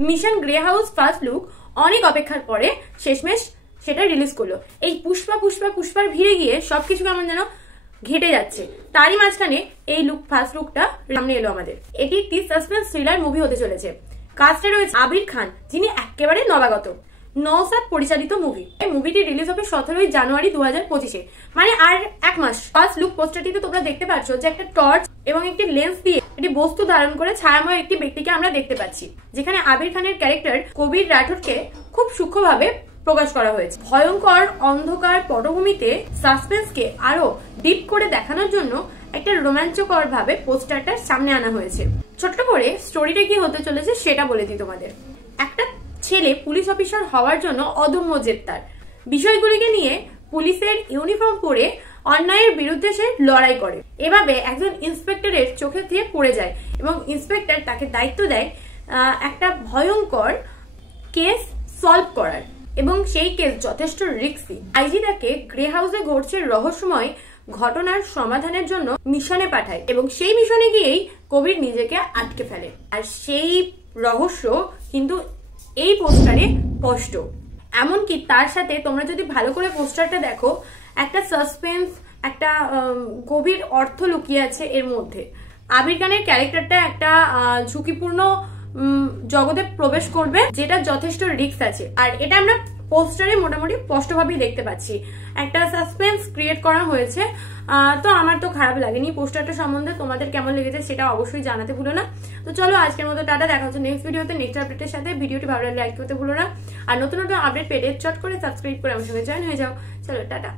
Mission grey house first look অনেক অপেক্ষার পরে শেষমেশ সেটা রিলিজ করলো। এই পুষ্পার ভিড়ে গিয়ে সবকিছু কেমন যেন ঘেটে যাচ্ছে। তারই মাঝখানে এই ফার্স্ট লুকটা সামনে এলো আমাদের। এটি একটি সাসপেন্স থ্রিলার মুভি হতে চলেছে। কাস্টে রয়েছে আবির খান, যিনি একেবারে নবাগত। নওশাদ পরিচালিত মুভি। এই মুভিটি রিলিজ হবে 17 জানুয়ারি 2025-এ, মানে আর এক মাস। ফার্স্ট লুক পোস্টারটিতে তোমরা দেখতে পাচ্ছ যে একটা টর্চ এবং একটি লেন্স দিয়ে একটি বস্তু ধারণ করে ছায়াময় একটি ব্যক্তিকে আমরা দেখতে পাচ্ছি, যেখানে আবির খানের ক্যারেক্টার কবির রাঠোরকে খুব সূক্ষ্মভাবে প্রকাশ করা হয়েছে। ভয়ঙ্কর অন্ধকার পটভূমিতে সাসপেন্সকে আরো ডিপ করে দেখানোর জন্য একটা রোমাঞ্চকর ভাবে পোস্টারটা সামনে আনা হয়েছে। ছোট্ট করে স্টোরিটা কি হতে চলেছে সেটা বলে দিই তোমাদের। একটা ছেলে পুলিশ অফিসার হওয়ার জন্য অদম্য জেদ তার। বিষয়গুলিকে নিয়ে পুলিশের ইউনিফর্ম পরে অন্যায়ের বিরুদ্ধে সে লড়াই করে। এভাবে একজন ইন্সপেক্টরের চোখে দিয়ে পড়ে যায় এবং ইন্সপেক্টর তাকে দায়িত্ব দেয় একটা ভয়ঙ্কর কেস সলভ করার, এবং সেই কেস যথেষ্ট রিস্কি। আইজি তাকে গ্রে হাউসে ঘটছে রহস্যময় ঘটনার সমাধানের জন্য মিশনে পাঠায়, এবং সেই মিশনে গিয়েই কবির নিজেকে আটকে ফেলে। আর সেই রহস্য কিন্তু এই পোস্টারে স্পষ্ট। এমনকি তার সাথে তোমরা যদি ভালো করে পোস্টারটা দেখো, একটা সাসপেন্স, একটা গভীর অর্থ লুকিয়ে আছে এর মধ্যে। আবির খানের ক্যারেক্টারটা একটা ঝুঁকিপূর্ণ জগতে প্রবেশ করবে, যেটা যথেষ্ট রিস্ক আছে। আর এটা আমরা পোস্টারে মোটামুটি স্পষ্টভাবেই দেখতে পাচ্ছি। একটা সাসপেন্স ক্রিয়েট করা হয়েছে। তো আমার তো খারাপ লাগেনি। পোস্টারটা সম্বন্ধে তোমাদের কেমন লেগেছে সেটা অবশ্যই জানাতে ভুলো না। তো চলো আজকের মতো টাটা, দেখা হচ্ছে নেক্সট ভিডিওতে নেক্সট আপডেটের সাথে। ভিডিওটি ভালো লাগলে লাইক করতে ভুলো না, আর নতুন নতুন আপডেট পেতে চট করে সাবস্ক্রাইব করে আমার সঙ্গে জয়েন হয়ে যাও। চলো টাটা।